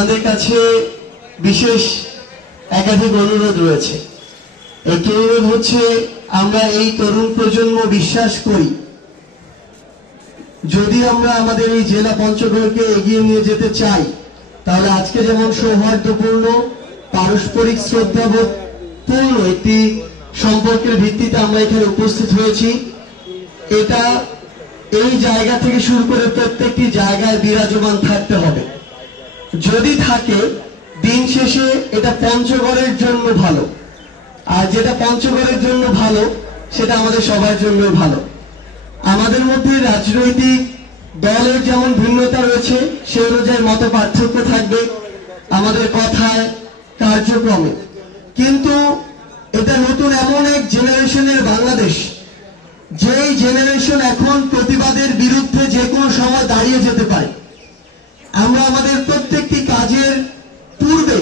আপনাদের কাছে বিশেষ একাধিক অনুরোধ রয়েছে। একটি অনুরোধ হচ্ছে, আমরা এই তরুণ প্রজন্ম বিশ্বাস করি যদি আমরা আমাদের এই জেলা পঞ্চগড়কে এগিয়ে নিয়ে যেতে চাই, তাহলে আজকে যেমন সৌহার্দ্যপূর্ণ পারস্পরিক শ্রদ্ধাবোধপূর্ণ একটি সম্পর্কের ভিত্তিতে আমরা এখানে উপস্থিত হয়েছি, এটা এই জায়গা থেকে শুরু করে প্রত্যেকটি জায়গায় বিরাজমান থাকতে হবে। যদি থাকে, দিন শেষে এটা পঞ্চগড়ের জন্য ভালো, আর যেটা পঞ্চগড়ের জন্য ভালো সেটা আমাদের সবার জন্য ভালো। আমাদের মধ্যে রাজনৈতিক দলের যেমন ভিন্নতা রয়েছে, সে অনুযায়ী মত পার্থক্য থাকবে আমাদের কথায়, কার্যক্রমে, কিন্তু এটা নতুন এমন এক জেনারেশনের বাংলাদেশ, যেই জেনারেশন এখন প্রতিবাদের বিরুদ্ধে যে কোনো সময় দাঁড়িয়ে যেতে পারে। আমরা আমাদের প্রত্যেকটি কাজের পূর্বে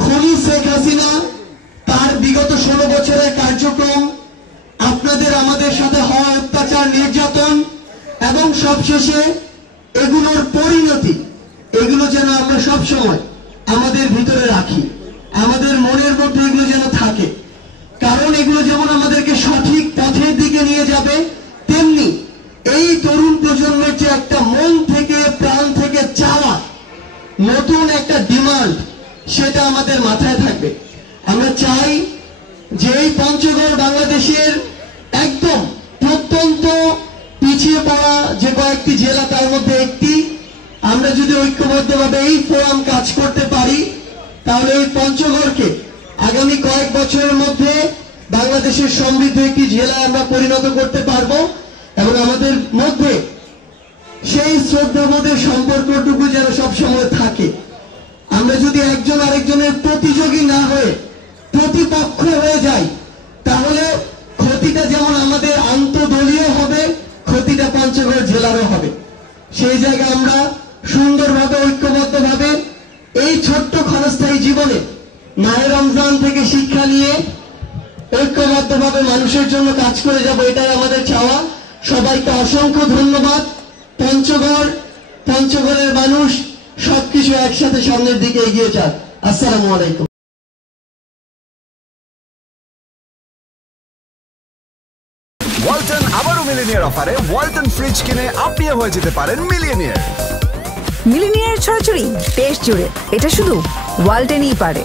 খুনি শেখ হাসিনা তার বিগত 16 বছরের কার্যক্রম, আপনাদের আমাদের সাথে হওয়া অত্যাচার, নির্যাতন এবং সবশেষে এগুলোর পরিণতি, এগুলো যেন আমরা সব সময় আমাদের ভিতরে রাখি, আমাদের মনের মধ্যে এগুলো যেন থাকে। কারণ এগুলো যেমন আমাদেরকে সঠিক পথের দিকে নিয়ে যাবে, তেমনি এই তরুণ প্রজন্মের যে একটা মন থেকে প্রাণ থেকে চাওয়া নতুন একটা ডিমান্ড, সেটা আমাদের মাথায় থাকবে। আমরা চাই যে এই পঞ্চগড় বাংলাদেশের একদম প্রত্যন্ত পিছিয়ে পড়া যে কয়েকটি জেলা, তার মধ্যে একটি। আমরা যদি ঐক্যবদ্ধভাবে এই ফোরাম কাজ করতে পারি, তাহলে এই পঞ্চগড়কে আগামী কয়েক বছরের মধ্যে বাংলাদেশের সমৃদ্ধ একটি জেলায় আমরা পরিণত করতে পারবো, এবং আমাদের মধ্যে সেই শ্রদ্ধাবোধের সম্পর্কটুকু যেন সবসময় থাকে। আমরা যদি একজন আরেকজনের প্রতিযোগী না হয়ে প্রতিপক্ষ হয়ে যাই, তাহলে ক্ষতিটা যেমন আমাদের আন্তঃদলীয় হবে, ক্ষতিটা পঞ্চগড় জেলারও হবে। সেই জায়গায় আমরা সুন্দরভাবে ঐক্যবদ্ধভাবে এই ছোট্ট ক্ষণস্থায়ী জীবনে মাহে রমজান থেকে শিক্ষা নিয়ে ঐক্যবদ্ধভাবে মানুষের জন্য কাজ করে যাব, এটাই আমাদের চাওয়া। সবাইকে অসংখ্য ধন্যবাদ। পঞ্চগড়ের মানুষ সবকিছু একসাথে সামনের দিকে এগিয়ে যাক। আসসালামু আলাইকুম। ওয়ালটন আবারও মিলিনিয়ার অফারে ওয়ালটন ফ্রিজ কিনে আপনিও হয়ে যেতে পারেন মিলিয়নিয়ার। মিলিনিয়ার ছড়াছড়ি দেশ জুড়ে, এটা শুধু ওয়ালটনই পারে।